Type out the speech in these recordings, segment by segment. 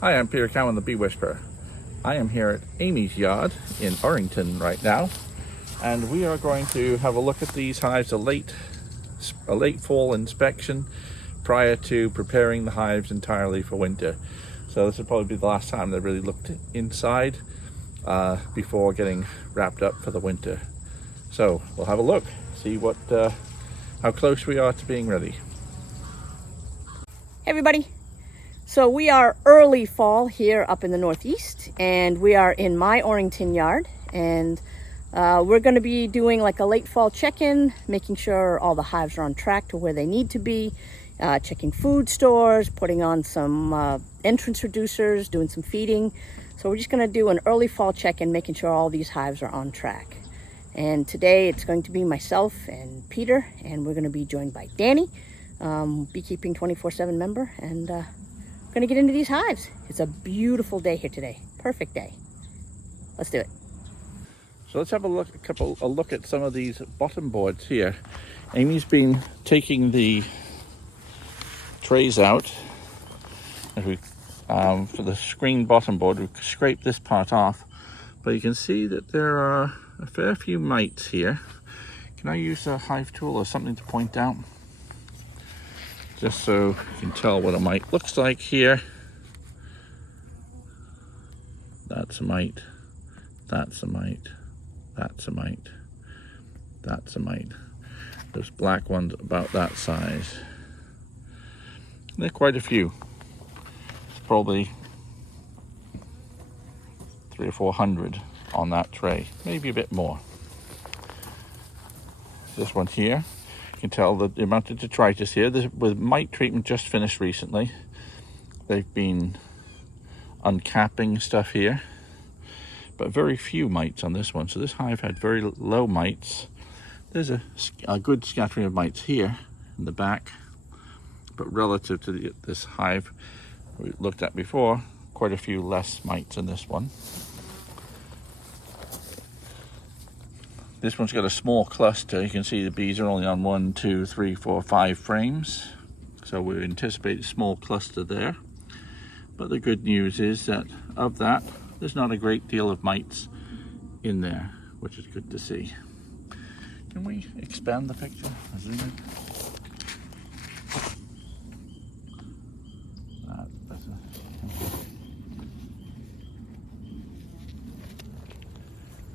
Hi, I'm Peter Cowan, the Bee Whisperer. I am here at Amy's yard in Orrington right now, and we are going to have a look at these hives, a late fall inspection prior to preparing the hives entirely for winter. So this will probably be the last time they really looked inside before getting wrapped up for the winter. So we'll have a look, see how close we are to being ready. Hey everybody, so we are early fall here up in the Northeast, and we are in my Orrington yard, and we're going to be doing like a late fall check-in, making sure all the hives are on track to where they need to be, checking food stores, putting on some entrance reducers, doing some feeding. So we're just going to do an early fall check-in, making sure all these hives are on track. And today it's going to be myself and Peter, and we're going to be joined by Danny, beekeeping 24/7 member, and we're going to get into these hives. It's a beautiful day here today. Perfect day. Let's do it. So let's have a look at some of these bottom boards here. Amy's been taking the trays out, as we for the screen bottom board. We've scraped this part off, but you can see that there are a fair few mites here. Can I use a hive tool or something to point out, just so you can tell what a mite looks like here? That's a mite, that's a mite, that's a mite, that's a mite. Those black ones about that size. There are quite a few. It's probably 300 or 400 on that tray, maybe a bit more. This one here, you can tell the amount of detritus here. This, with mite treatment just finished recently, they've been uncapping stuff here, but very few mites on this one. So this hive had very low mites. There's a good scattering of mites here in the back, but relative to this hive we looked at before, quite a few less mites in this one. This one's got a small cluster. You can see the bees are only on 1, 2, 3, 4, 5 frames. So we anticipate a small cluster there. But the good news is that of that, there's not a great deal of mites in there, which is good to see. Can we expand the picture? Zoom in? That's better.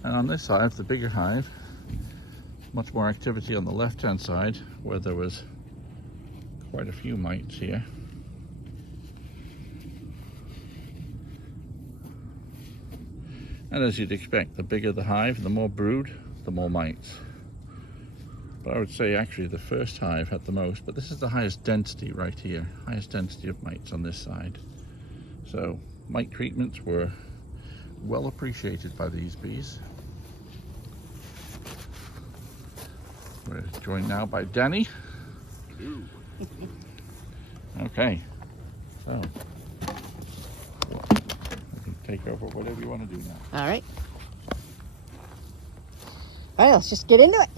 And on this hive, the bigger hive, much more activity on the left-hand side, where there was quite a few mites here. And as you'd expect, the bigger the hive, the more brood, the more mites. But I would say actually the first hive had the most, but this is the highest density right here, highest density of mites on this side. So mite treatments were well appreciated by these bees. We're joined now by Danny. Okay, so you can take over whatever you want to do now. All right. All right, let's just get into it,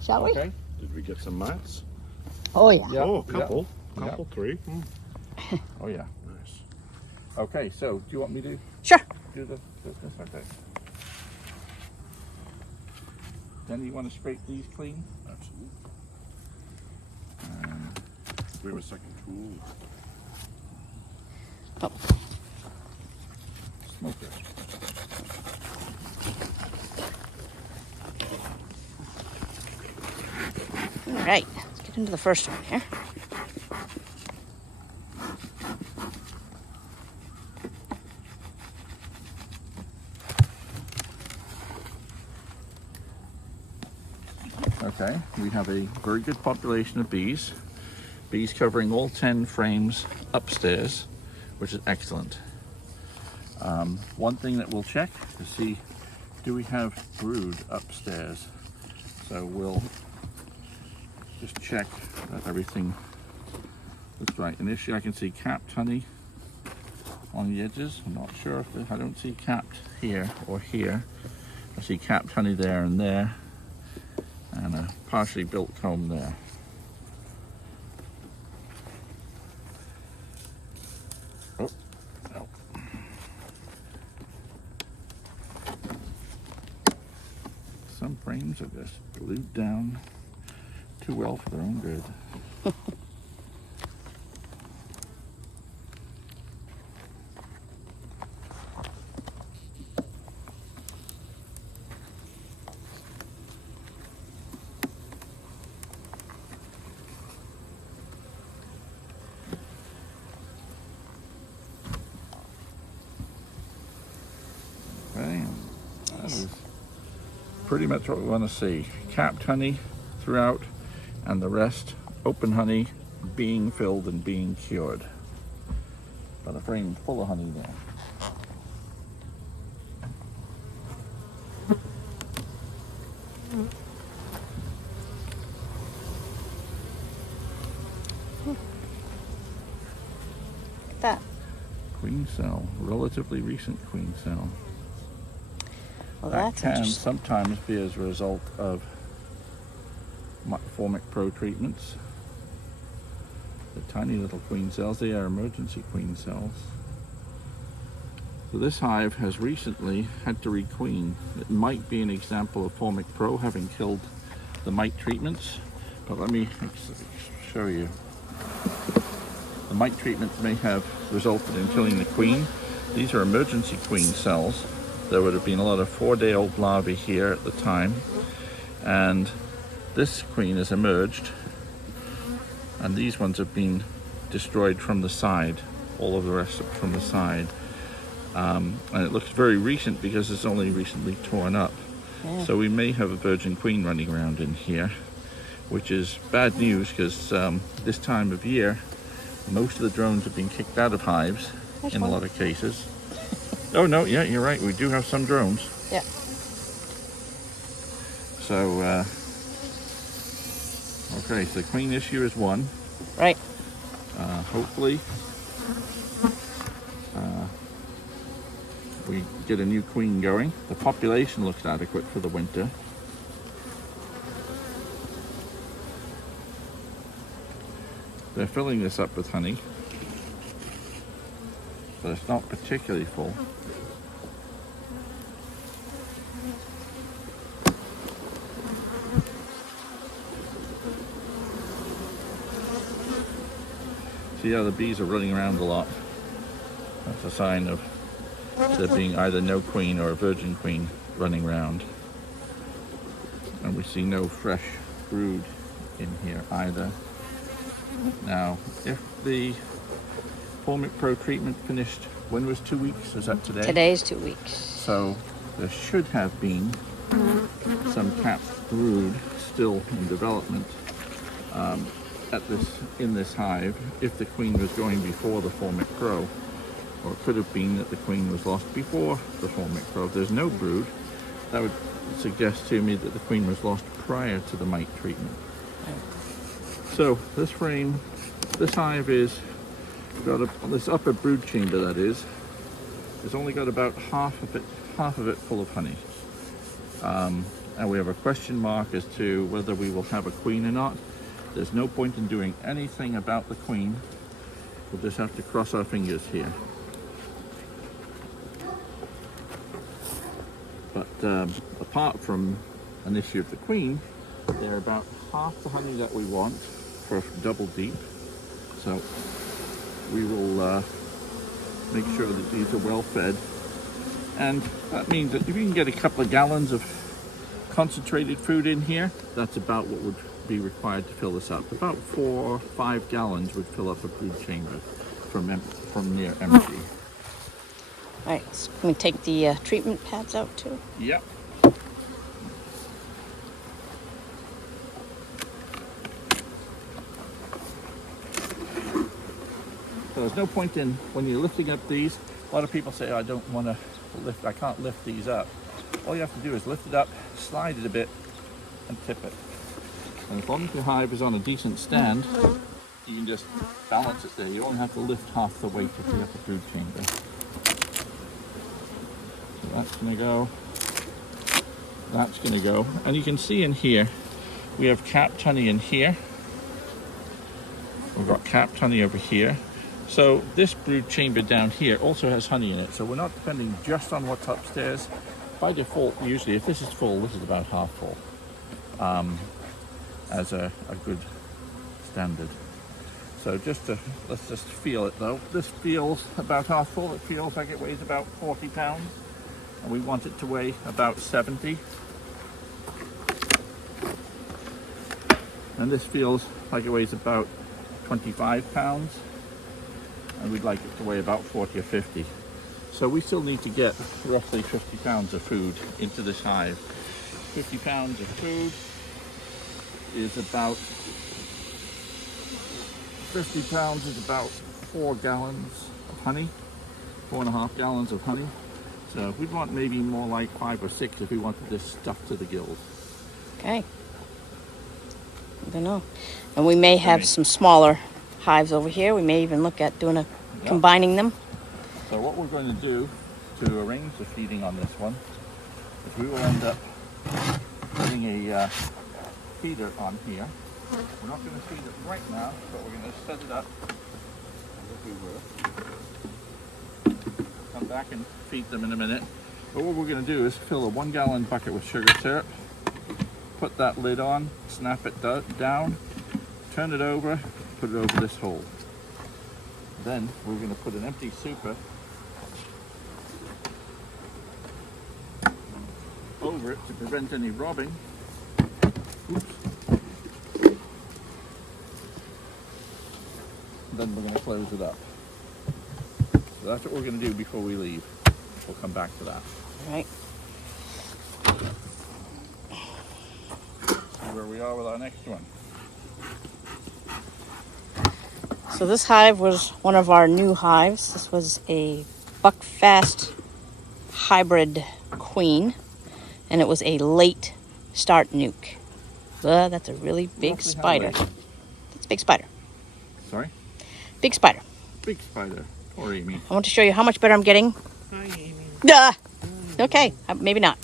shall we? Okay. Did we get some mites? Oh yeah. Yeah. Oh, a couple. Yeah. Couple, 3. Oh yeah. Nice. Okay, so do you want me to Sure. do this? Okay. Then you want to scrape these clean? Absolutely. We have a second tool. Oh. Smoke it. All right, let's get into the first one here. Okay, we have a very good population of bees. Bees covering all 10 frames upstairs, which is excellent. One thing that we'll check to see, do we have brood upstairs? So we'll just check that everything looks right. Initially I can see capped honey on the edges. I'm not sure if I don't see capped here or here. I see capped honey there, and a partially built comb there. Oh, no. Some frames are just glued down too well for their own good. Okay, that is pretty much what we want to see. Capped honey throughout, and the rest open honey being filled and being cured. Got a frame full of honey there. Look at that. Queen cell, relatively recent queen cell. Well, That that's can interesting. sometimes be as a result of Formic Pro treatments. The tiny little queen cells, they are emergency queen cells. So this hive has recently had to requeen. It might be an example of Formic Pro having killed the mite treatments, but let me show you. The mite treatments may have resulted in killing the queen. These are emergency queen cells. There would have been a lot of 4-day-old larvae here at the time, and this queen has emerged, and these ones have been destroyed from the side, all of the rest from the side. And it looks very recent because it's only recently torn up. Yeah. So we may have a virgin queen running around in here, which is bad news because this time of year, most of the drones have been kicked out of hives There's in one. a lot of cases. Oh no, yeah, you're right, we do have some drones. Yeah. So, okay, so the queen issue is one. Right. Hopefully, we get a new queen going. The population looks adequate for the winter. They're filling this up with honey, but it's not particularly full. See how the bees are running around a lot? That's a sign of there being either no queen or a virgin queen running around. And we see no fresh brood in here either. Now, if the Formic Pro treatment finished, when was 2 weeks? Was that today? Today's 2 weeks. So there should have been some capped brood still in development in this hive if the queen was going before the Formic Pro, or it could have been that the queen was lost before the Formic Pro. If there's no brood, that would suggest to me that the queen was lost prior to the mite treatment. So this hive is this upper brood chamber, that is, has only got about half of it full of honey. And we have a question mark as to whether we will have a queen or not. There's no point in doing anything about the queen. We'll just have to cross our fingers here. But apart from an issue of the queen, they're about half the honey that we want for double deep. So we will make sure that these are well fed. And that means that if you can get a couple of gallons of concentrated food in here, that's about what would be required to fill this up. About 4 or 5 gallons would fill up a brood chamber from near empty. All right, so can we take the treatment pads out too? Yep. So there's no point in, when you're lifting up these, a lot of people say, oh, I don't want to lift, I can't lift these up. All you have to do is lift it up, slide it a bit, and tip it. And as long as your hive is on a decent stand, you can just balance it there. You only have to lift half the weight of the upper brood chamber. So that's going to go. That's going to go. And you can see in here, we have capped honey in here. We've got capped honey over here. So this brood chamber down here also has honey in it. So we're not depending just on what's upstairs. by default, usually if this is full, this is about half full, as a good standard. So let's just feel it though. This feels about half full. It feels like it weighs about 40 pounds. And we want it to weigh about 70. And this feels like it weighs about 25 pounds. And we'd like it to weigh about 40 or 50. So we still need to get roughly 50 pounds of food into this hive. 50 pounds of food is about 50 pounds is about 4 gallons of honey, 4.5 gallons of honey. So we'd want maybe more like 5 or 6 if we wanted this stuffed to the gills. Okay. I don't know. And we may have some smaller hives over here. We may even look at doing combining them. So what we're going to do to arrange the feeding on this one is we will end up putting a feeder on here. We're not going to feed it right now, but we're going to set it up as we were. Come back and feed them in a minute. But what we're going to do is fill a 1 gallon bucket with sugar syrup, put that lid on, snap it down, turn it over, put it over this hole. Then we're going to put an empty super over it to prevent any robbing. Oops. Then we're going to close it up. So that's what we're going to do before we leave. We'll come back to that. All right. See where we are with our next one. So this hive was one of our new hives. This was a Buckfast hybrid queen, and it was a late start nuke. That's a really big Roughly how spider. late? That's a big spider. Sorry? Big spider. Big spider. Poor Amy. I want to show you how much better I'm getting. Hi, Amy. Okay, maybe not.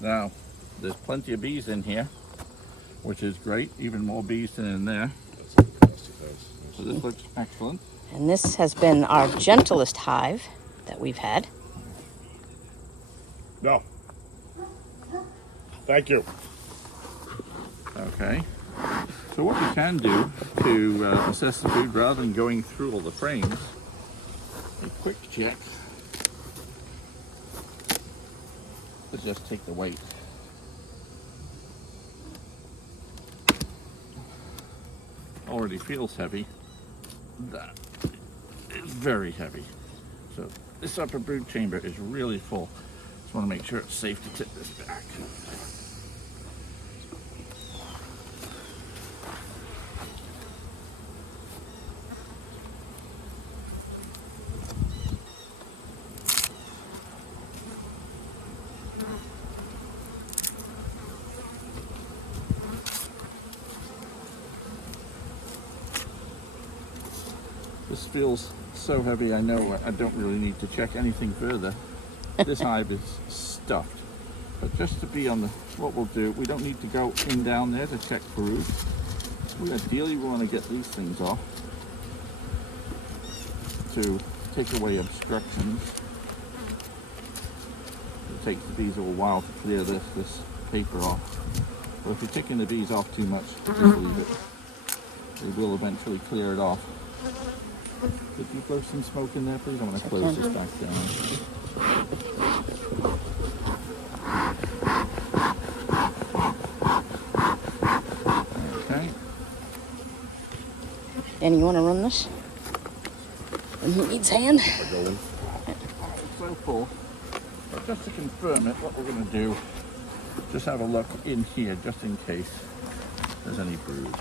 Now, there's plenty of bees in here, which is great. Even more bees than in there. That's a fantastic house. So this looks excellent. And this has been our gentlest hive that we've had. No. Thank you. Okay. So what we can do to assess the food rather than going through all the frames, a quick check is just take the weight. Already feels heavy. That is very heavy. So this upper brood chamber is really full. Just want to make sure it's safe to tip this back. This feels so heavy, I know I don't really need to check anything further. This hive is stuffed. But just to be on what we'll do, we don't need to go in down there to check brood. Ideally we want to get these things off to take away obstructions. It takes the bees a while to clear this paper off. But if you're taking the bees off too much, just leave it. They will eventually clear it off. Could you blow some smoke in there, please? I'm going to close this back down. Okay. Danny, you want to run this? And he needs hand. I go in. It's so full. But just to confirm it, what we're going to do, just have a look in here, just in case there's any brood.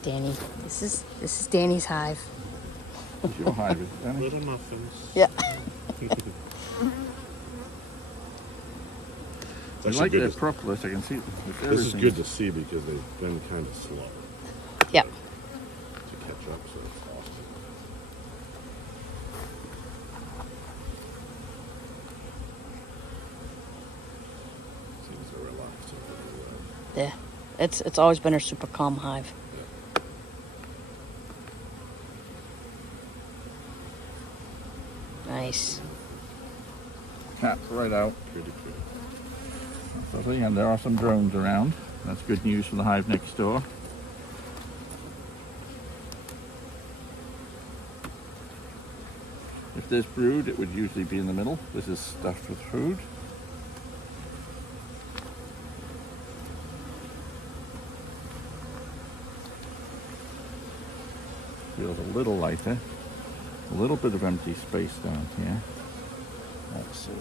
Danny, this is Danny's hive. It's your hive, is it, Danny? Little muffins. Yeah. I like their propolis, I can see. This is good to see because they've been kind of slow Yeah. to catch up, so it's awesome. Seems to relax over Yeah, it's always been a super calm hive. Nice. Capped right out. Pretty cool. Lovely, and there are some drones around. That's good news for the hive next door. If there's brood, it would usually be in the middle. This is stuffed with food. Feels a little lighter. A little bit of empty space down here. Let's see.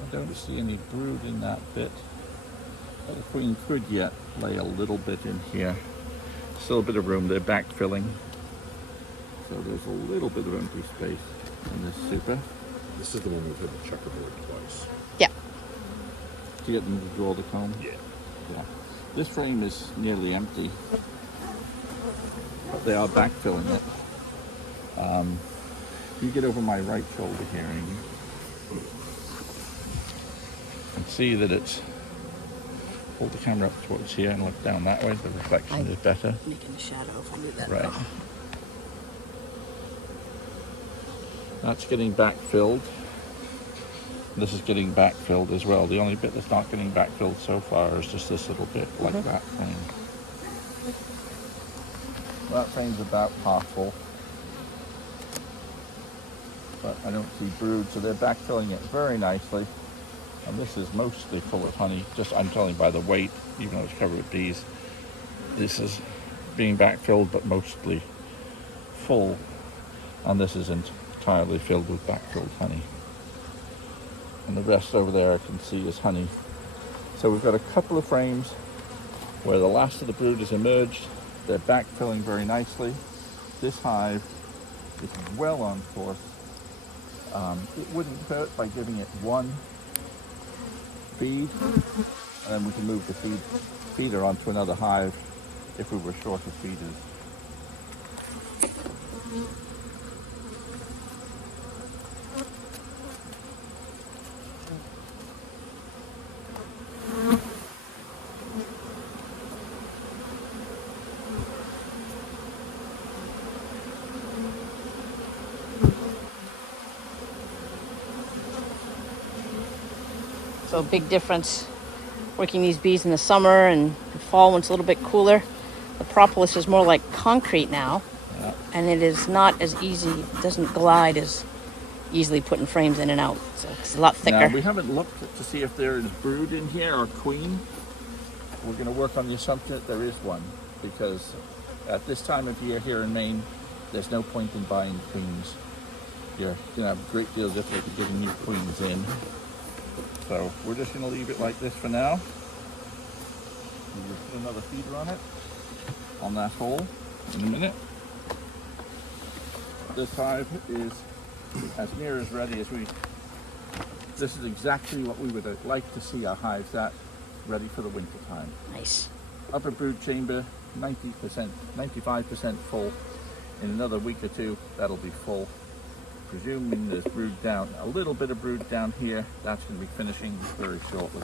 I don't see any brood in that bit. But the queen could yet lay a little bit in here. Still a bit of room. They're backfilling. So there's a little bit of empty space in this super. This is the one we've hit the checkerboard twice. Yeah. To get them to draw the comb. Yeah. Yeah. This frame is nearly empty. But they are backfilling it. You get over my right shoulder here and you can see that it's, hold the camera up towards here and look down that way, the reflection is better. Making a shadow if I do that. Right. That's getting backfilled. This is getting backfilled as well. The only bit that's not getting backfilled so far is just this little bit, like that frame. That frame's about half full. But I don't see brood, so they're backfilling it very nicely. And this is mostly full of honey. Just, I'm telling you by the weight, even though it's covered with bees. This is being backfilled, but mostly full. And this is entirely filled with backfilled honey. And the rest over there I can see is honey. So we've got a couple of frames where the last of the brood has emerged. They're backfilling very nicely. This hive is well on course. It wouldn't hurt by giving it one feed, and then we can move the feeder onto another hive if we were short of feeders. So a big difference working these bees in the summer and the fall when it's a little bit cooler. The propolis is more like concrete now, and it is not as easy, it doesn't glide as easily putting frames in and out. So it's a lot thicker. Now, we haven't looked to see if there is brood in here or queen. We're going to work on the assumption that there is one, because at this time of year here in Maine, there's no point in buying queens. You're going to have a great deal of difficulty getting new queens in. So we're just going to leave it like this for now. We'll put another feeder on it, on that hole, in a minute. This hive is as near as ready as we... This is exactly what we would like to see our hives at, ready for the winter time. Nice. Upper brood chamber, 90%, 95% full. In another week or two, that'll be full. Presuming there's brood down, a little bit of brood down here, that's going to be finishing very shortly.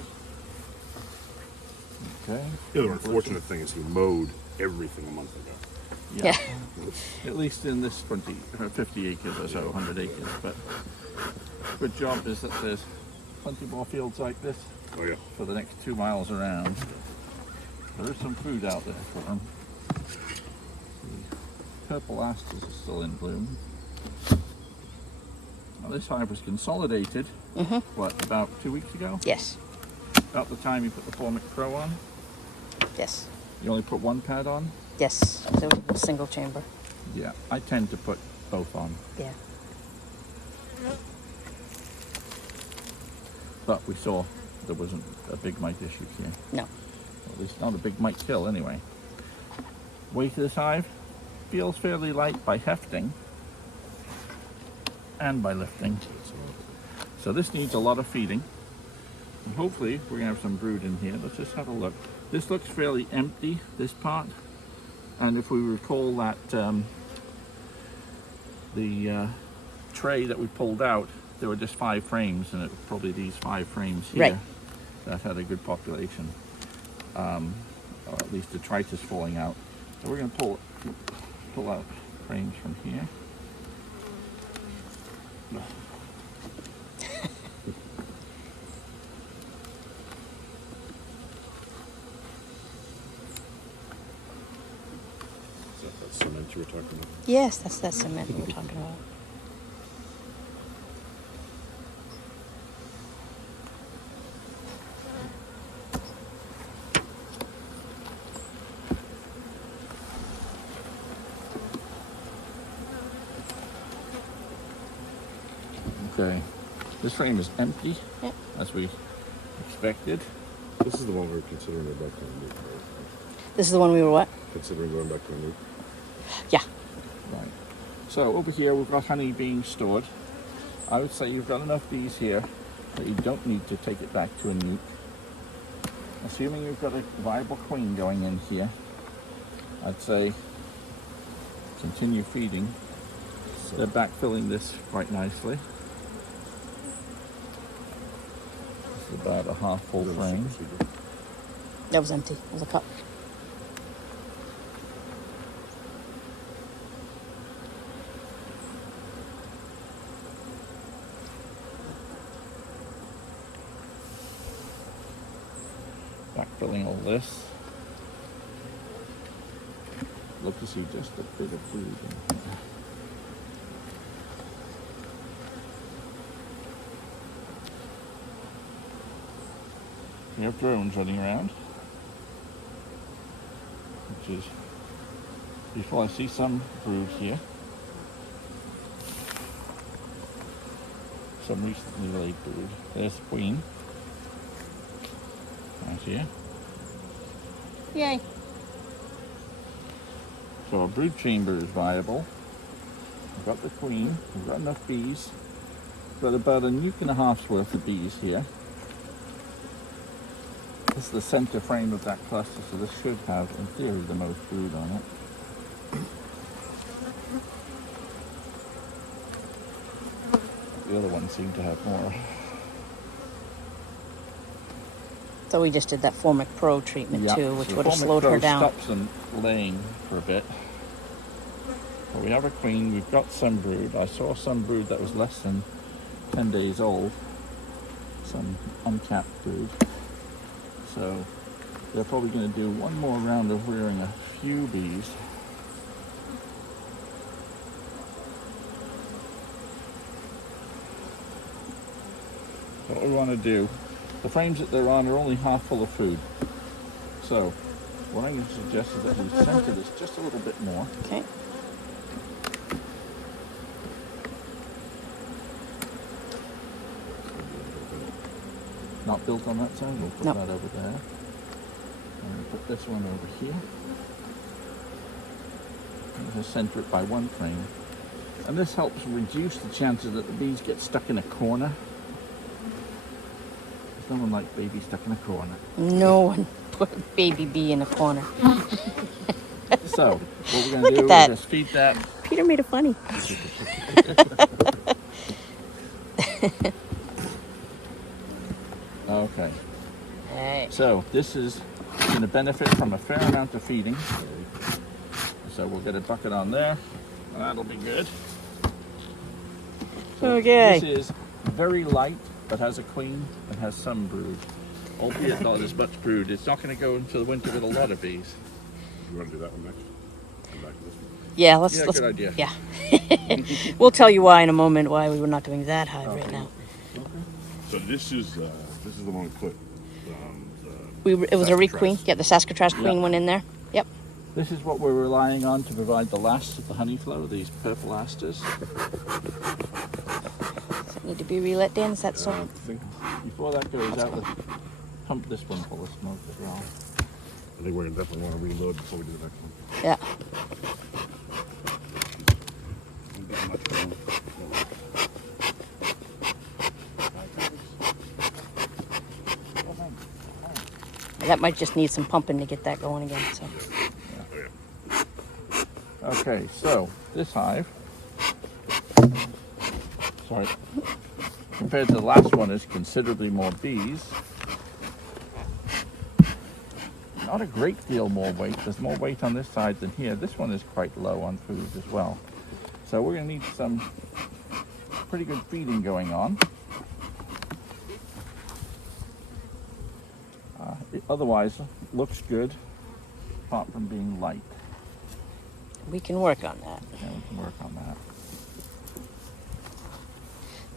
Okay. The other unfortunate thing is he mowed everything a month ago. Yeah. At least in this 50 acres or so, 100 acres. But good job is that there's plenty more fields like this Oh yeah. for the next 2 miles around. There is some food out there for them. The purple asters are still in bloom. Now this hive was consolidated, what, about 2 weeks ago? Yes. About the time you put the Formic Pro on? Yes. You only put one pad on? Yes. So it was a single chamber. Yeah, I tend to put both on. Yeah. But we saw there wasn't a big mite issue here. No. Well, at least not a big mite kill anyway. Weight of this hive feels fairly light by hefting and by lifting. So this needs a lot of feeding. And hopefully we're gonna have some brood in here. Let's just have a look. This looks fairly empty, this part. And if we recall that the tray that we pulled out, there were just 5 frames, and it was probably these 5 frames here Right. that had a good population, or at least detritus falling out. So we're going to pull out frames from here. Is that cement you were talking about? Yes, that's that cement we were talking about. Okay, this frame is empty, Yep. as we expected. This is the one we were considering going back to the nuke, right? This is the one we were what? Considering going back to the nuke. Yeah. Right. So over here we've got honey being stored. I would say you've got enough bees here that you don't need to take it back to a nuke. Assuming you've got a viable queen going in here, I'd say continue feeding. They're backfilling this quite nicely. This is about a half full frame. That was empty. It was a cup. Backfilling all this. Look to see just a bit of food in here. We have drones running around, which is before I see some brood here. Some recently laid brood. There's the queen. Right here. Yay. So our brood chamber is viable. We've got the queen. We've got enough bees. We've got about a nuke and a half's worth of bees here. This is the center frame of that cluster, so this should have, in theory, the most brood on it. The other ones seem to have more. So we just did that Formic Pro treatment Yeah, too, which so would have Formic slowed Pro her down. stops them laying for a bit. But we have a queen, we've got some brood. I saw some brood that was less than 10 days old. Some uncapped brood. So they're probably going to do one more round of rearing a few bees. So what we want to do, the frames that they're on are only half full of food. So what I'm going to suggest is that we center this just a little bit more. Okay. Not built on that side, we'll put No. that over there. And we'll put this one over here. And just center it by one frame. And this helps reduce the chances that the bees get stuck in a corner. There's no one like baby stuck in a corner. No one put a baby bee in a corner. So, what we're going Look to at do that. is just feed that. Peter made it funny. Okay. Hey. So, this is going to benefit from a fair amount of feeding. So, we'll get a bucket on there. That'll be good. So Okay. This is very light, but has a queen and has some brood. Albeit not as much brood. It's not going to go into the winter with a lot of bees. You want to do that one next? Come back to this one. Yeah, let's. Yeah, good idea. Yeah. We'll tell you why in a moment why we were not doing that hive right now. So this is the one we put. It was a Saskatraz. re-queen. Yeah, the Saskatraz queen Yeah. went in there. Yep. This is what we're relying on to provide the last of the honey flow, these purple asters. Does it need to be relit, Dan? Is that so? I think Before that goes out, let's pump this one full of smoke as well. we're gonna definitely want to reload before we do the next one. Yeah. Don't get much more. That might just need some pumping to get that going again. So. Okay, so this hive, sorry, compared to the last one, is considerably more bees. Not a great deal more weight. There's more weight on this side than here. This one is quite low on food as well. So we're going to need some pretty good feeding going on. It otherwise looks good, apart from being light. We can work on that. Yeah, we can work on that.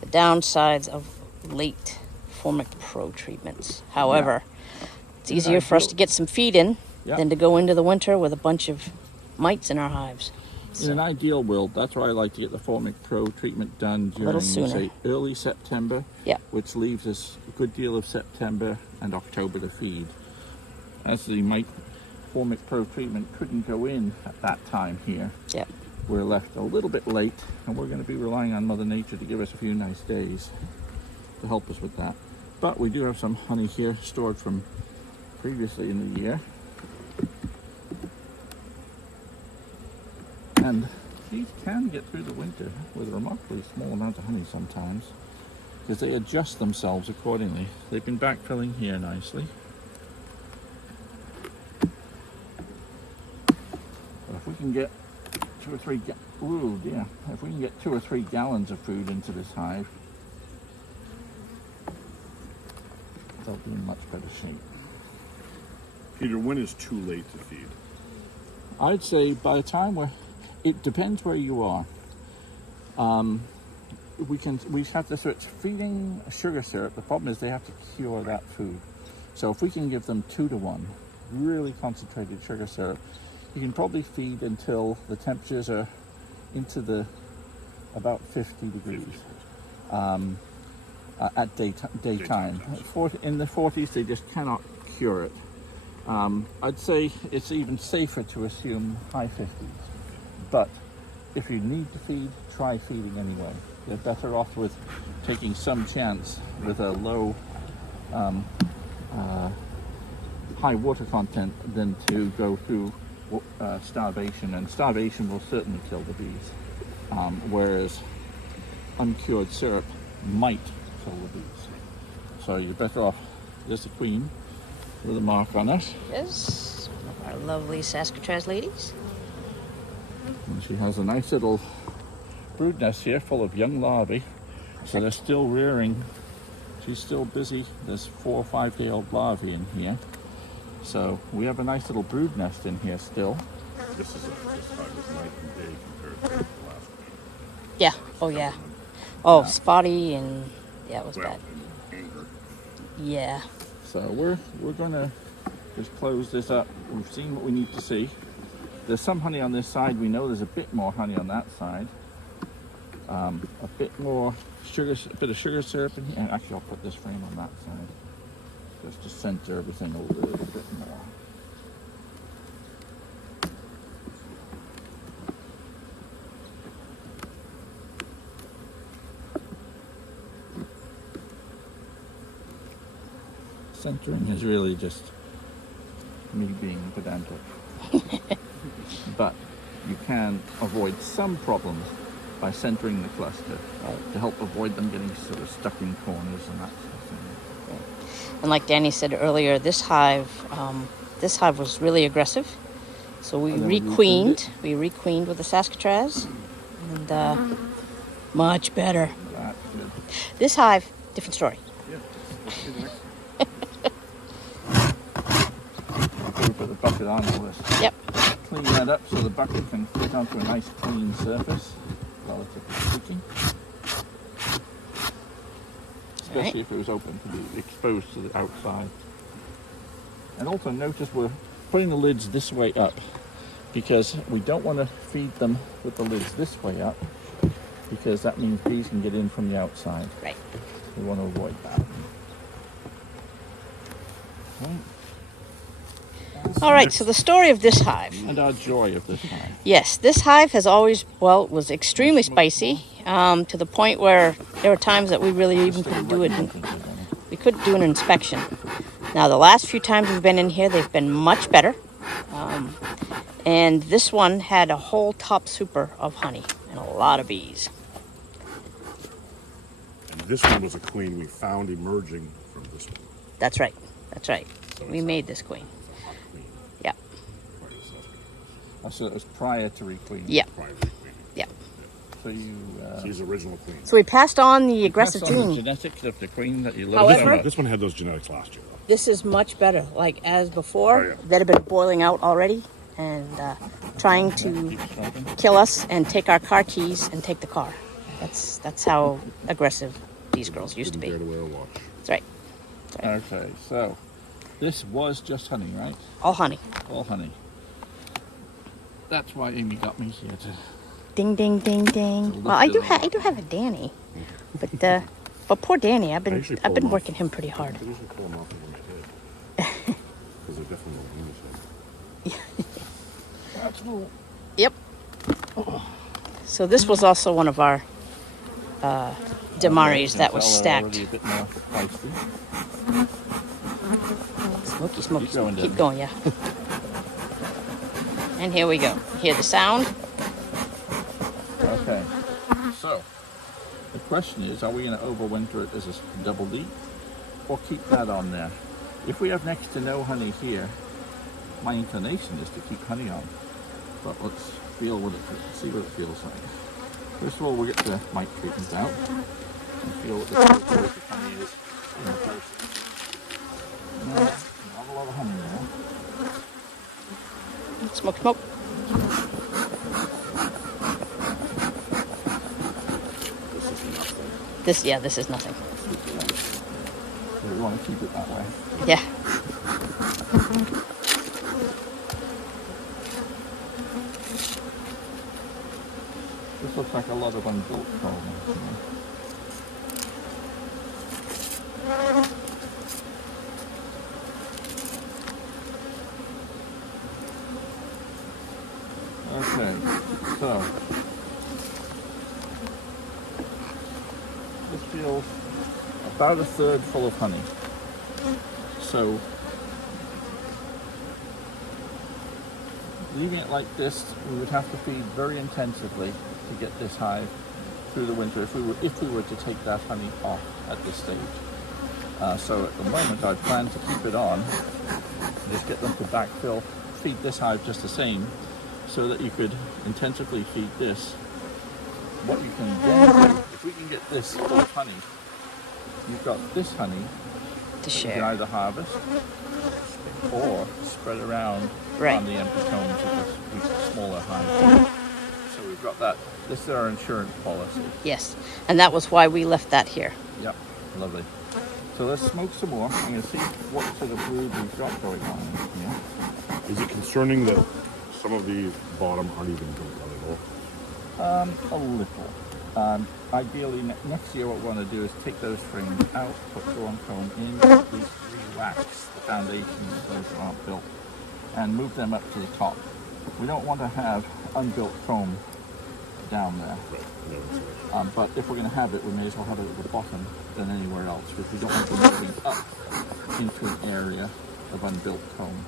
The downsides of late Formic Pro treatments. However, it's easier for us to get some feed in than to go into the winter with a bunch of mites in our hives. In an ideal world, that's why I like to get the Formic Pro treatment done during, say, early September, which leaves us a good deal of September and October to feed. As the Mite Formic Pro treatment couldn't go in at that time here, we're left a little bit late, and we're going to be relying on Mother Nature to give us a few nice days to help us with that. But we do have some honey here stored from previously in the year. And these can get through the winter with a remarkably small amount of honey sometimes, because they adjust themselves accordingly. They've been backfilling here nicely. But if we can get 2 or 3 if we can get 2 or 3 gallons of food into this hive, they'll be in much better shape. Peter, when is too late to feed? I'd say by the time it depends where you are. We have to switch feeding sugar syrup. The problem is they have to cure that food. So if we can give them 2 to 1, really concentrated sugar syrup, you can probably feed until the temperatures are into the about 50 degrees at daytime. In the 40s, they just cannot cure it. I'd say it's even safer to assume high 50s. But if you need to feed, try feeding anyway. You're better off with taking some chance with a low high water content than to go through starvation, and starvation will certainly kill the bees, whereas uncured syrup might kill the bees. So you're better off. There's the queen with a mark on it. Yes, our lovely Saskatraz ladies. And she has a nice little brood nest here full of young larvae, so they're still rearing. She's still busy. There's 4 or 5 day old larvae in here, so we have a nice little brood nest in here still. This hive is night and day compared to the last one. Yeah. Oh yeah. Oh, spotty and it was bad. Anger. Yeah. So we're gonna just close this up. We've seen what we need to see. There's some honey on this side. We know there's a bit more honey on that side. A bit more sugar, a bit of sugar syrup in here. And actually, I'll put this frame on that side just to center everything a little bit more. Centering is really just me being pedantic. But you can avoid some problems by centering the cluster to help avoid them getting sort of stuck in corners and that sort of thing. And like Danny said earlier, this hive was really aggressive. So we requeened. We requeened with the Saskatraz, and much better. That's good. This hive, different story. Yeah. Let's see the next one. We put the bucket on all this. Yep. Clean that up so the bucket can fit onto a nice clean surface, relatively speaking. Especially if it was open to be exposed to the outside. And also notice we're putting the lids this way up because we don't want to feed them with the lids this way up because that means bees can get in from the outside. Right. We want to avoid that. Okay. All right, so the story of this hive. And our joy of this hive. Yes, this hive has always, was extremely spicy to the point where there were times that we really even couldn't do it. We couldn't do an inspection. Now, the last few times we've been in here, they've been much better. And this one had a whole top super of honey and a lot of bees. And this one was a queen we found emerging from this one. That's right. That's right. So We it's made a- this queen. It's a hot queen. Yeah. Part of Saskatraz. Oh, so it was prior to requeening. Yeah. Prior to queen. Yeah. So you She's the original queen. So we passed on the aggressive passed on the gene. genetics of the queen that you love However- so much. This one had those genetics last year, though. This is much better. Like as before, Oh, yeah. that had been boiling out already and trying to Keep smoking. kill us and take our car keys and take the car. That's how aggressive these girls used to Didn't be. dare to wear a watch. That's right. Okay, so this was just honey, right? All honey. All honey. That's why Amy got me here to. Ding ding ding ding. Well, I do have a Danny, but poor Danny, I've been working him pretty hard. I usually pull them off of my head. Because they're definitely not English. That's cool. Yep. So this was also one of our Demaries that was stacked. A bit more feisty. Smoky, smoky, Keep going, keep Deb. going, yeah. And here we go. Hear the sound? Okay. So the question is, are we going to overwinter it as a double D, or keep that on there? If we have next to no honey here, my inclination is to keep honey on. But let's feel what see what it feels like. First of all, we'll get the mite treatment out and feel what the temperature of the honey is in the process. Not a lot of honey there. Smoke, smoke. This is nothing. So we want to keep it that way. Yeah. This looks like a lot of unbuilt comb. Okay, so this feels about a third full of honey. So leaving it like this, we would have to feed very intensively to get this hive through the winter if we were to take that honey off at this stage. So at the moment I plan to keep it on, just get them to backfill, feed this hive just the same, so that you could intensively feed this. What you can then do, if we can get this full of honey, you've got this honey To you can share. either harvest or spread around Right. on the empty combs of the smaller hive. So we've got that. This is our insurance policy. Yes. And that was why we left that here. Yep, lovely. So let's smoke some more. I'm going to see what sort of brood we've got going on here. Is it concerning that some of these bottom aren't even built out at all? A little. Ideally, next year what we want to do is take those frames out, put drawn comb in, re-wax the foundations of those that aren't built, and move them up to the top. We don't want to have unbuilt comb down there. Right. No insulation. But if we're going to have it, we may as well have it at the bottom than anywhere else, because we don't want them moving up into an area of unbuilt comb.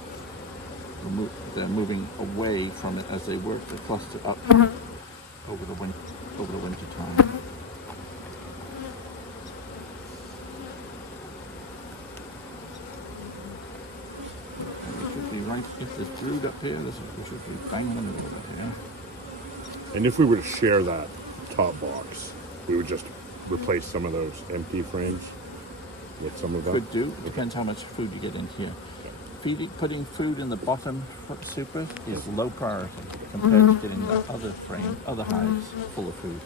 They're moving away from it as they work to cluster up over the winter time. We should be right, if there's brood up here, we should be bang in the middle of it here. And if we were to share that top box, we would just replace some of those empty frames with some of them. Could do, depends how much food you get into here. Putting food in the bottom super is low priority compared to getting the other frame, other hives full of food.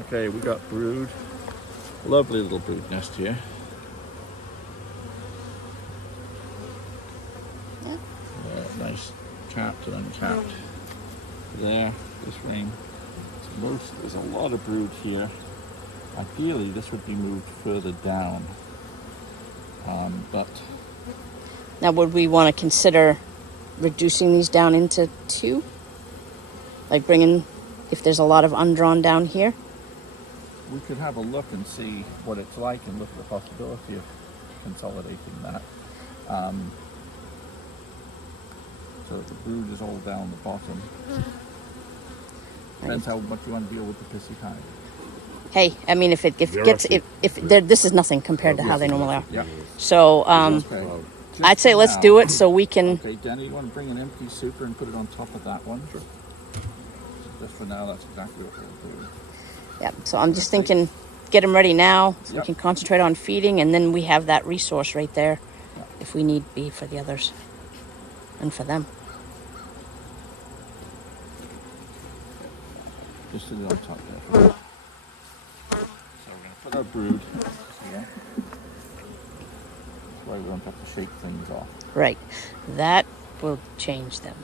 Okay, we got brood. Lovely little brood nest here. Yeah. Nice capped and uncapped. There, this ring. There's a lot of brood here. Ideally, this would be moved further down, but Now, would we want to consider reducing these down into 2? Like bringing, if there's a lot of undrawn down here? we could have a look and see what it's like and look at the possibility of consolidating that. So the brood is all down the bottom. Depends how much you want to deal with the pissy hive. Hey, I mean, if it They're gets actually- this is nothing compared to how they normally are. Yeah. So Okay. Just I'd say for let's now- do it so we can. Okay, Danny, you want to bring an empty super and put it on top of that one? Sure. Just for now, that's exactly what we'll do. Yeah. So I'm just thinking, get them ready now so Yep. we can concentrate on feeding, and then we have that resource right there, Yeah. if we need be for the others, and for them. Just sit it on top there. So we're going to put our brood here. That's why we don't have to shake things off. Right. That will change them.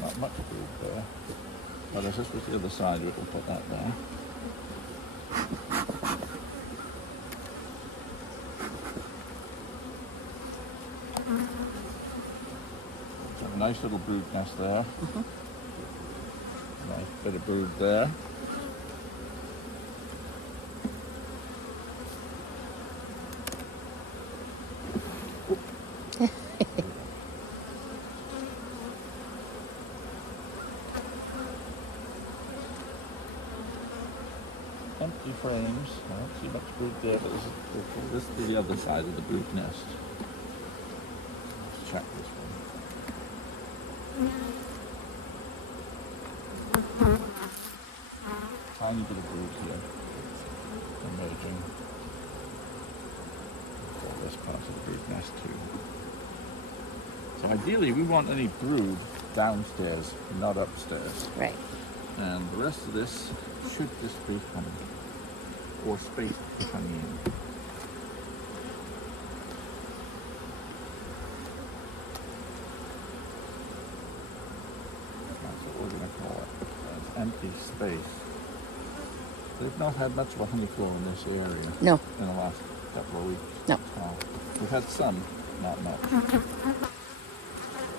Not much brood there. But as this was the other side, we'll put that there. So a nice little brood nest there. Nice bit of brood there. Empty frames. I don't see much brood there, but this is the other side of the brood nest. Let's check this one. Tiny bit of brood here. Emerging. So this part of the brood nest too. So ideally we want any brood downstairs, not upstairs. Right. And the rest of this should just be honey, or space to put honey in. That's what we're going to call it. It's empty space. They've not had much of a honey flow in this area No. in the last couple of weeks. No. We've had some, not much.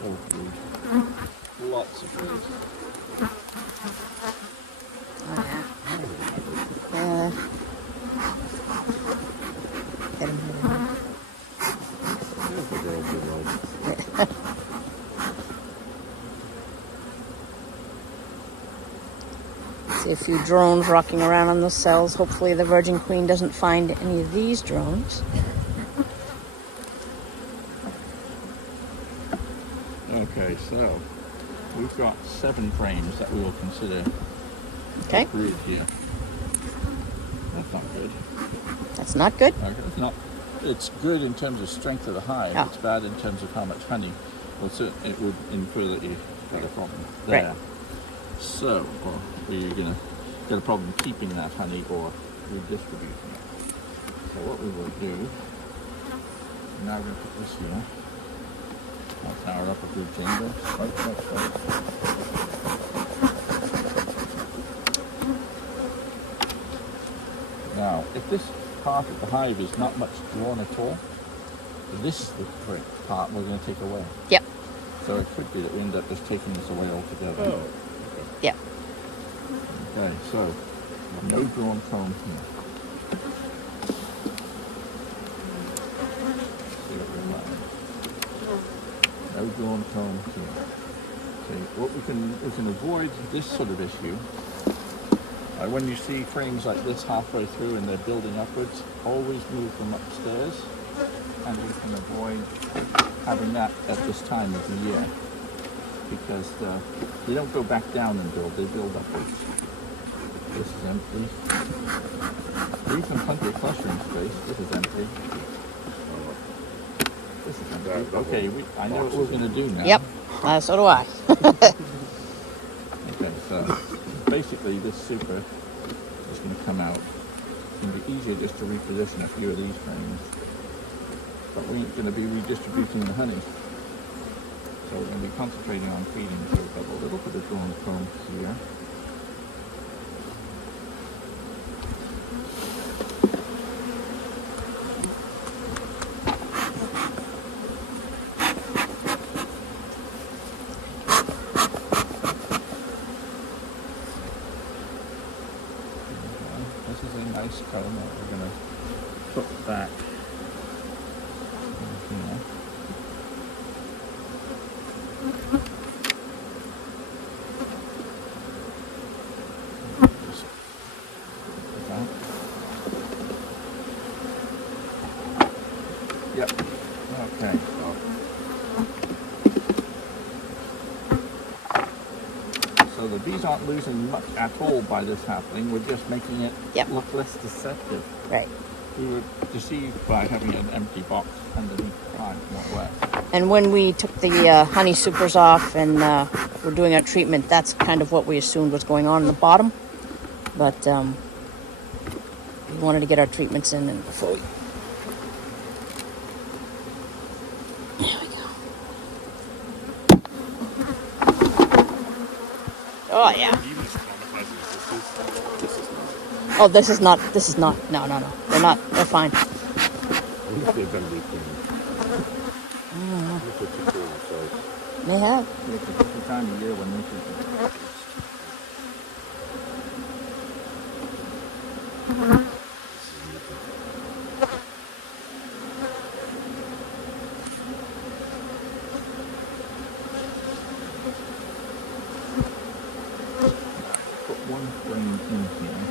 Oh, brood. Lots of brood. Get 'em here. There's the girl blue robe. See a few drones rocking around on the cells. Hopefully the Virgin Queen doesn't find any of these drones. Okay, so we've got 7 frames that we will consider Okay. brood here. That's not good. That's not good. Okay, it's not. It's good in terms of strength of the hive. Oh. It's bad in terms of how much honey. Well, it would infer that you've got a problem Right. there. So, or you're gonna get a problem keeping that honey or redistributing it. So what we will do. Now we're gonna put this here. That's our upper brood chamber. Right. Now, if this part of the hive is not much drawn at all, this is the part we're going to take away. Yep. So it could be that we end up just taking this away altogether. Oh. Yep. Okay, so no drawn comb here. See what we're like. No drawn comb here. Okay, what we can avoid this sort of issue. When you see frames like this halfway through and they're building upwards, always move them upstairs, and we can avoid having that at this time of the year, because they don't go back down and build, they build upwards. This is empty. Leave them plenty of clustering space. This is empty. This is empty. Okay, I know what we're going to do now. Yep. So do I. Okay, so basically this super is going to come out. It's going to be easier just to reposition a few of these frames. But we ain't going to be redistributing the honey. So we're going to be concentrating on feeding. So we've got a little bit of drawn comb here. this is a nice comb that we're going to put back in here. Just put that. Yep. Okay. So the bees aren't losing much at all by this happening. We're just making it look less deceptive. Right. We were deceived by having an empty box underneath the hive, more or less. And when we took the honey supers off and we're doing our treatment, that's kind of what we assumed was going on in the bottom. But we wanted to get our treatments in and before we... There we go. Oh, yeah. Even as traumatizing as this is not. Oh, this is not. No. They're not. They're fine. I wonder if they've been reclaimed. I wonder if they're too cool, so They have. It's the time of year when we should put one frame in here.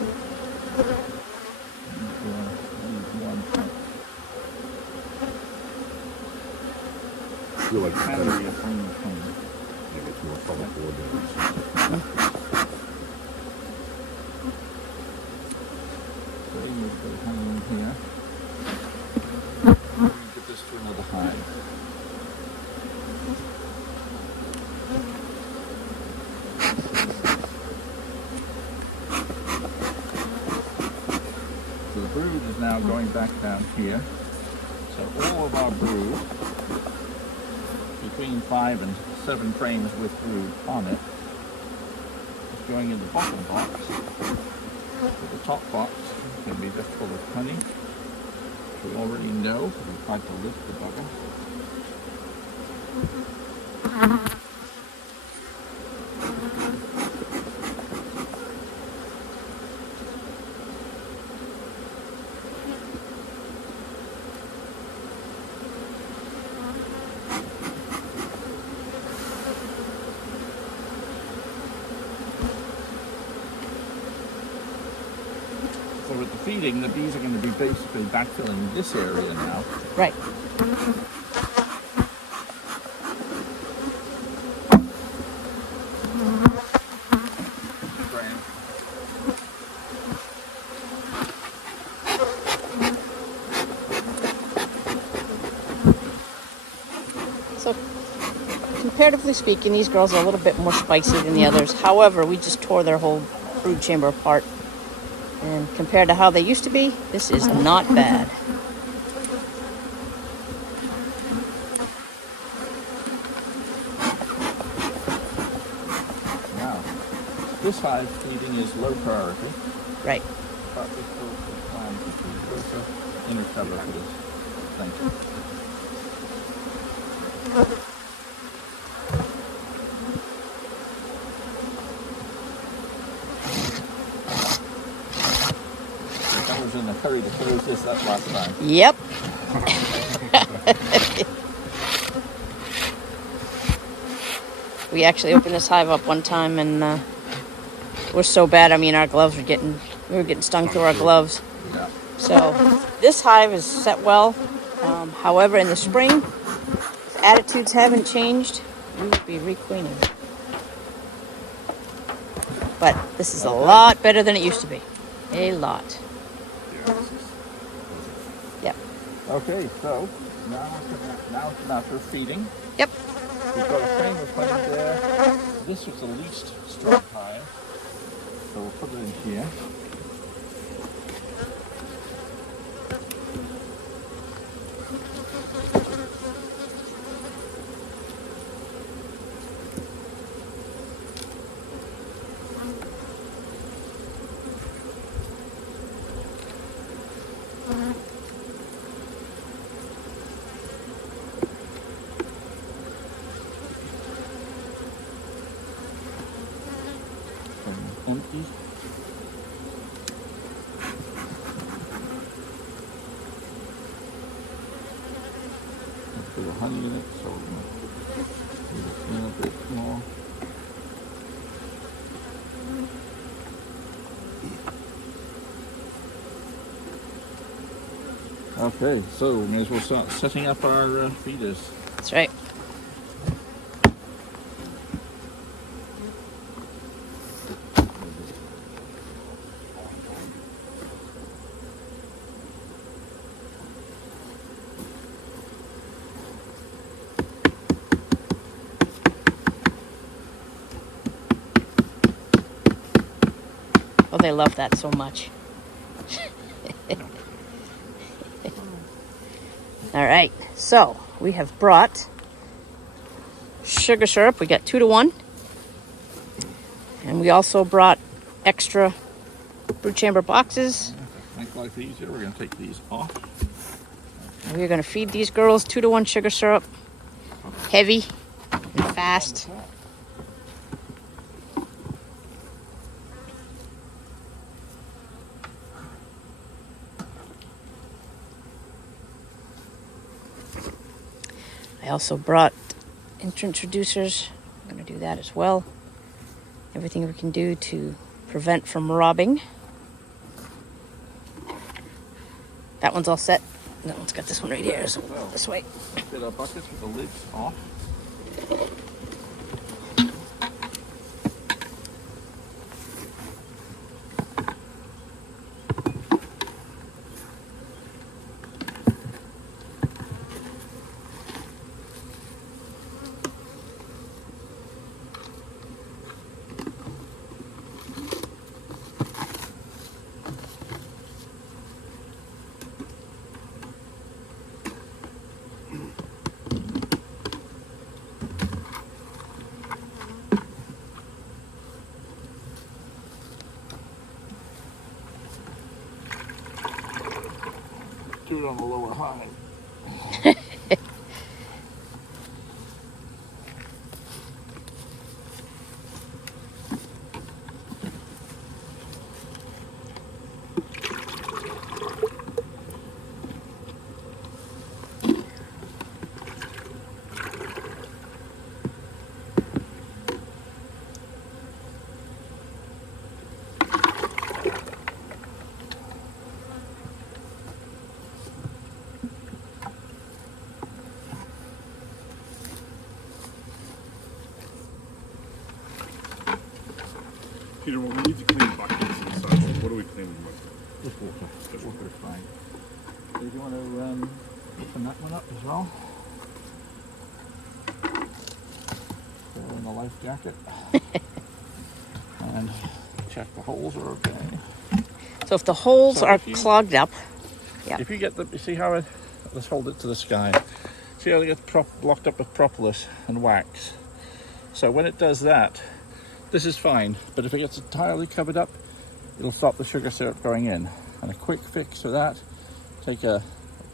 Use one I feel like kind of be a frame of home. maybe it's more color coordinated. So you need to put a home in here. Put this to another hive. So the brood is now going back down here. So all of our brood, between 5 and 7 frames with brood on it, is going in the bottom box. So the top box can be just full of honey, which we already know. We tried to lift the bubble. So with the feeding, the bees are going to be basically backfilling this area now. Right. Brand. So, comparatively speaking, these girls are a little bit more spicy than the others. However, we just tore their whole brood chamber apart. And compared to how they used to be, this is not bad. Now, this hive feeding is low priority, Right. but we still plan to feed. There's an inner cover for this. Thank you. I was in a hurry to close this up last time. Yep. We actually opened this hive up one time and it was so bad. I mean, our gloves were we were getting stung through our gloves. Yeah. So this hive is set well. However, in the spring, if attitudes haven't changed, we will be requeening. But this is a lot better than it used to be. A lot. Yep. Okay, so now it's a matter of feeding. Yep. We've got a frame of honey there. This was the least strong hive, so we'll put it in here. Empty. honey in it, so we're going to clean a bit more. Okay, so we may as well start setting up our feeders. That's right. Oh, they love that so much. All right, so we have brought sugar syrup. We got 2 to 1. And we also brought extra brood chamber boxes. To make life easier, we're going to take these off. We're going to feed these girls 2 to 1 sugar syrup. Heavy and fast. I also brought introducers. I'm going to do that as well. Everything we can do to prevent from robbing. That one's all set. That one's got this one right here, so this way. Fit our buckets with the lids off. Do it on the lower hive. Peter, when we need to clean buckets and such, what are we cleaning with? Just water. Just water is fine. So do you want to open that one up as well? Throw in the life jacket. And check the holes are okay. So if the holes So are if you- clogged up, yeah. If you get the, you see how let's hold it to the sky. See how they get blocked up with propolis and wax. So when it does that, this is fine, but if it gets entirely covered up, it'll stop the sugar syrup going in. And a quick fix for that, take a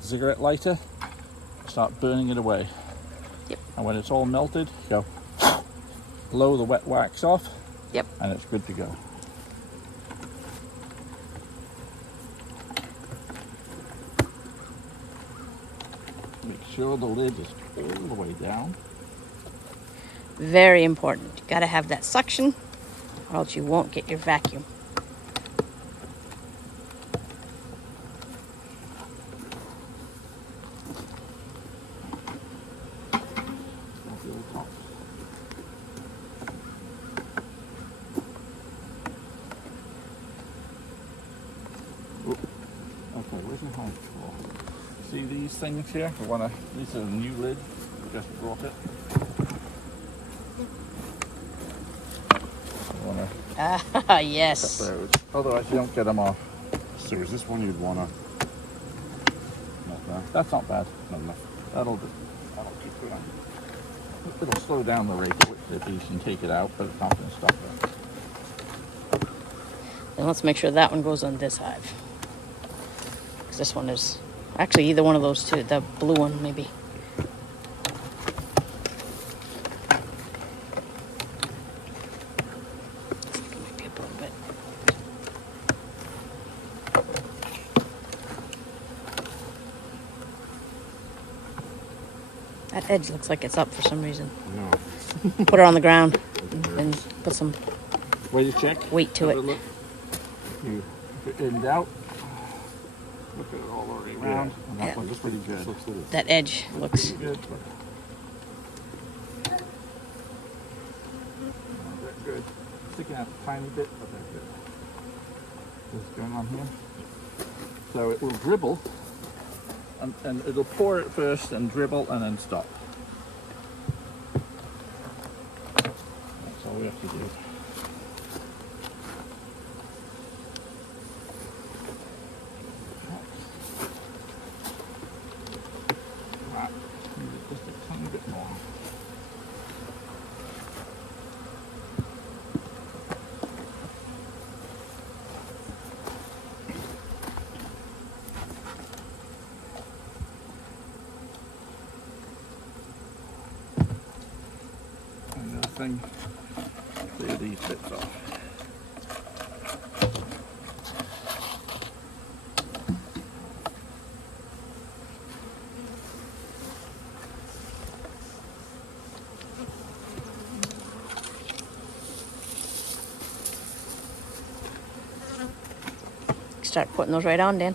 cigarette lighter, start burning it away. Yep. And when it's all melted, go blow the wet wax off. Yep. And it's good to go. Make sure the lid is all the way down. Very important. You got to have that suction, or else you won't get your vacuum. Off the old top. Oop. Okay, where's the hive floor? See these things here? These are a new lid. We just brought it. Ah, yes. Those. Otherwise you don't get them off. So is this one you'd want to... Not bad. That's not bad. Not enough. That'll keep going. It'll slow down the rate at which the bees can take it out, but it's not going to stop it. Then let's make sure that one goes on this hive. Because this one is... Actually, either one of those two. The blue one, maybe. Might be up a little bit. That That edge looks like it's up for some reason. No. Put her on the ground and put some Way to check. weight to Have a it. look. You, if you're in doubt, look at it all the way around. And that Yeah. looks pretty good. That edge looks Pretty good. They're good. Sticking out a tiny bit, but they're good. What's going on here? So it will dribble, and it'll pour at first and dribble and then stop. That's all we have to do. Right. Just a tiny bit more. Another thing, clear these bits off. start putting those right on, Dan.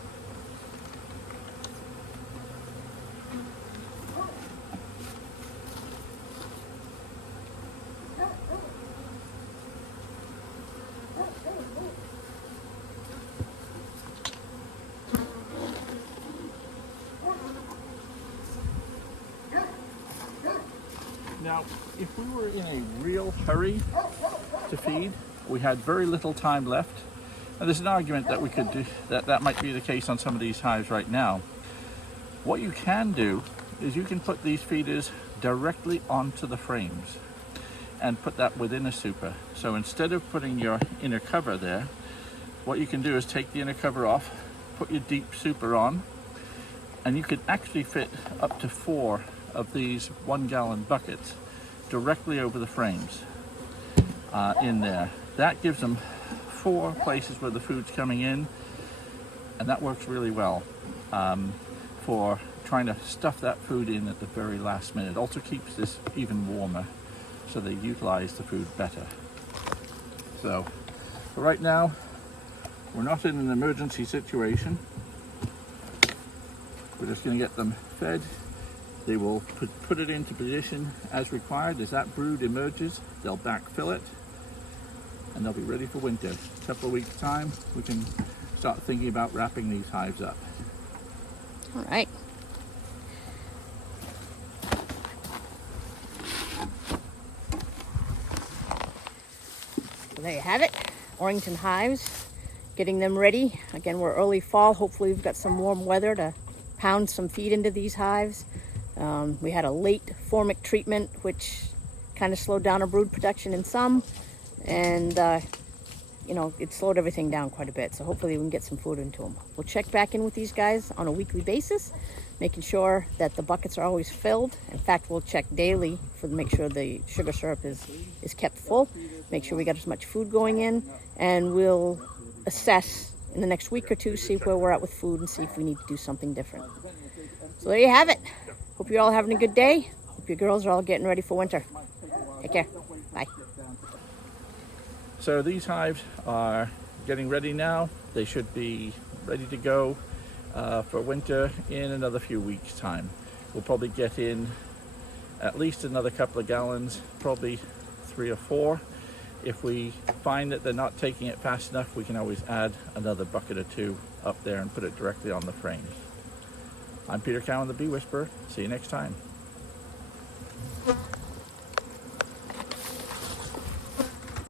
Now, if we were in a real hurry to feed, we had very little time left. And there's an argument that we could do that might be the case on some of these hives right now. What you can do is you can put these feeders directly onto the frames and put that within a super. So instead of putting your inner cover there, what you can do is take the inner cover off, put your deep super on, and you could actually fit up to 4 of these 1-gallon buckets directly over the frames in there. That gives them 4 places where the food's coming in, and that works really well for trying to stuff that food in at the very last minute. It also keeps this even warmer, so they utilize the food better. So right now, we're not in an emergency situation. We're just going to get them fed. They will put it into position as required. As that brood emerges, they'll backfill it, and they'll be ready for winter. A couple of weeks' time, we can start thinking about wrapping these hives up. All right. So there you have it. Orrington hives, getting them ready. Again, we're early fall. Hopefully we've got some warm weather to pound some feed into these hives. We had a late formic treatment, which kind of slowed down our brood production in some, and you know, it slowed everything down quite a bit. So hopefully we can get some food into them. We'll check back in with these guys on a weekly basis, making sure that the buckets are always filled. In fact, we'll check daily to make sure the sugar syrup is kept full, make sure we got as much food going in, and we'll assess in the next week or two, see where we're at with food and see if we need to do something different. So there you have it. Hope you're all having a good day. Hope your girls are all getting ready for winter. Take care. Bye. So these hives are getting ready now. They should be ready to go for winter in another few weeks' time. We'll probably get in at least another couple of gallons, probably 3 or 4. If we find that they're not taking it fast enough, we can always add another bucket or 2 up there and put it directly on the frames. I'm Peter Cowan, the Bee Whisperer. See you next time.